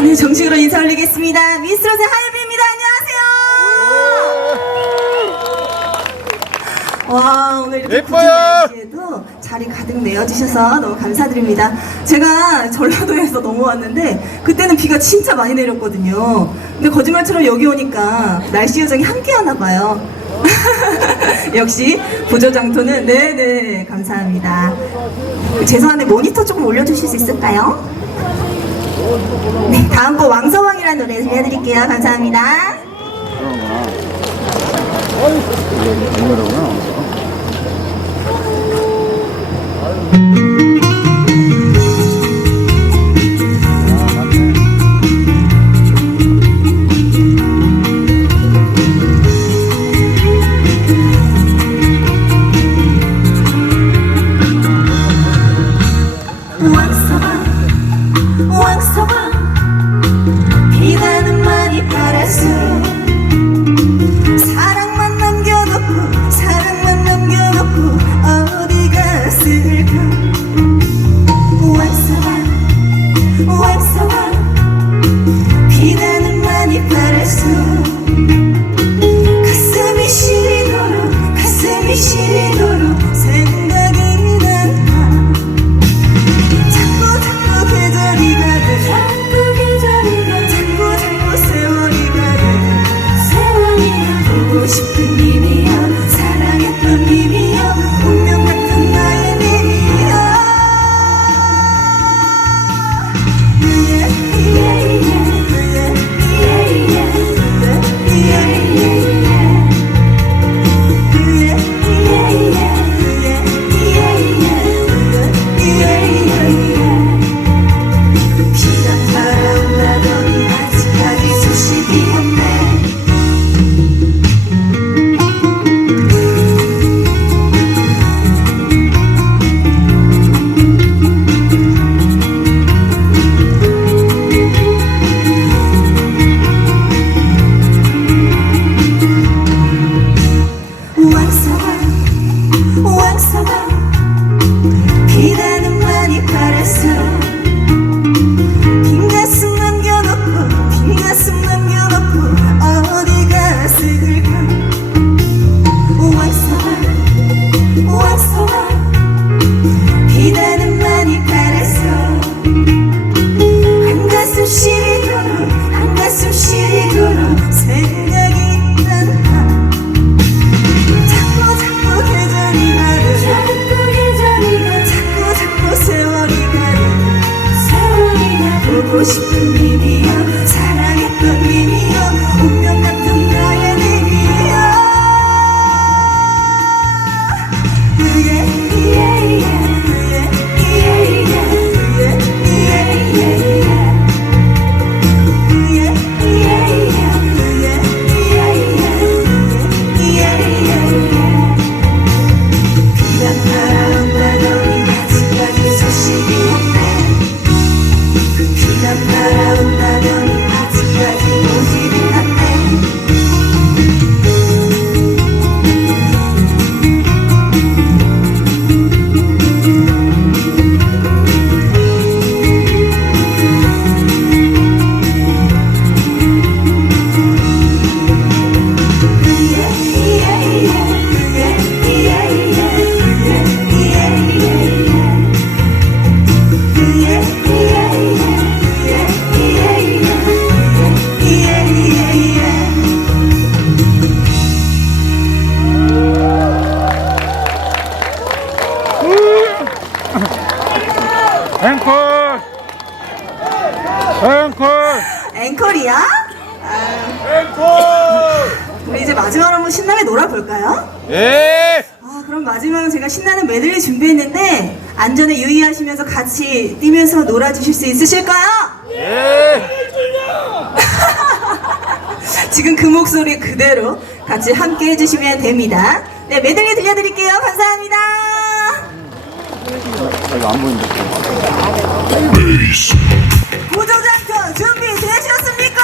네, 정식으로 인사 올리겠습니다. 미스터롯의 하유비입니다. 안녕하세요. 와, 오늘 이렇게 예뻐요. 날씨에도 자리 가득 내어주셔서 너무 감사드립니다. 제가 전라도에서 넘어왔는데 그때는 비가 진짜 많이 내렸거든요. 근데 거짓말처럼 여기 오니까 날씨 요정이 함께 하나 봐요. 역시 보조장터는 네네 감사합니다. 죄송한데 모니터 조금 올려주실 수 있을까요? 네, 다음 곡 왕서왕이라는 노래 들려드릴게요. 감사합니다. 왕서왕 비가는 많이 바랐어. 사랑만 남겨놓고 어디 갔을까. 왕서왕 비가는 많이 바랐어. 가슴이 시리도록 생각이 난다. 자꾸 계절이 가네. 자꾸 세월이 가네. 보고 싶은 님이여, 사랑했던 님이여, 운명 같은 나의 님이여. 왕서왕 비단은 많이 바랐어. 빈 가슴 남겨놓고 어디 갔을까. 왕서왕 비단은 많이 바랐어. 한 가슴 시리도록 생각이 난다. 자꾸 계절이 가네. 자꾸 세월이 가네. 보고 싶은 님이여, 사랑했던 님이여, 운명 같은 나의 님이여. 날아온다더니 아직까지 오지를 않네. 앵콜이야? 앵콜! 우리 이제 마지막으로 한번 신나게 놀아볼까요? 예! 그럼 마지막은 제가 신나는 메들리 준비했는데 안전에 유의하시면서 같이 뛰면서 놀아주실 수 있으실까요? 예! 지금 그 목소리 그대로 같이 함께 해주시면 됩니다. 네, 메들리 들려드릴게요. 감사합니다. 이거 안 보인다. 보조장터 준비되셨습니까?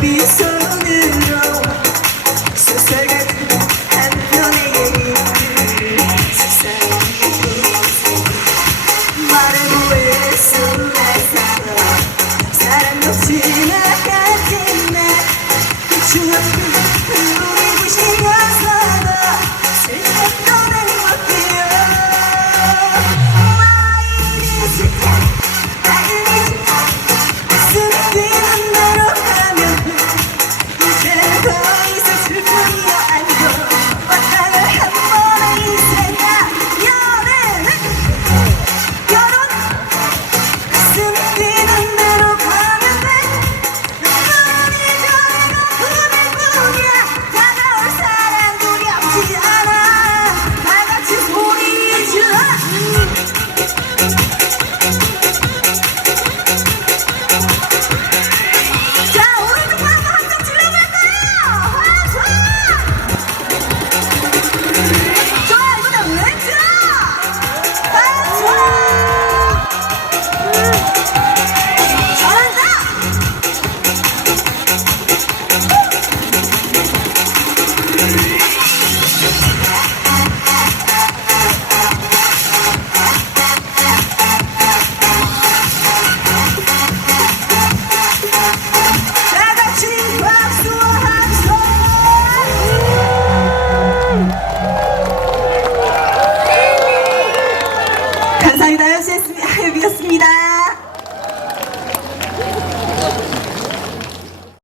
빈손으로 소설 같은 한 편의 얘기를 속삭이고 말해보일 수 없어 사랑도 지나가지만 그 추억을 흐리고 싶어서도 슬쩍 떠난 것이요 마음이 싫다 나는 싫다 가슴이 뛰는 대로 가면 이제는 더 이상 슬픔이 아니고 왔다가 한 번의 인생이야 연애는 결혼 가슴이 뛰는 대로 가면 돼 너는 이전에도 그대뿐이야 다가올 사람 두렵지 않아 다같이 소리 질러 자, 오른쪽 방구 한쪽 질러볼까요? 좋아! 좋아, 이번엔 왼쪽! 좋아! 잘한다! 다 같이 박수와 함성! 감사합니다. 하이비였습니다.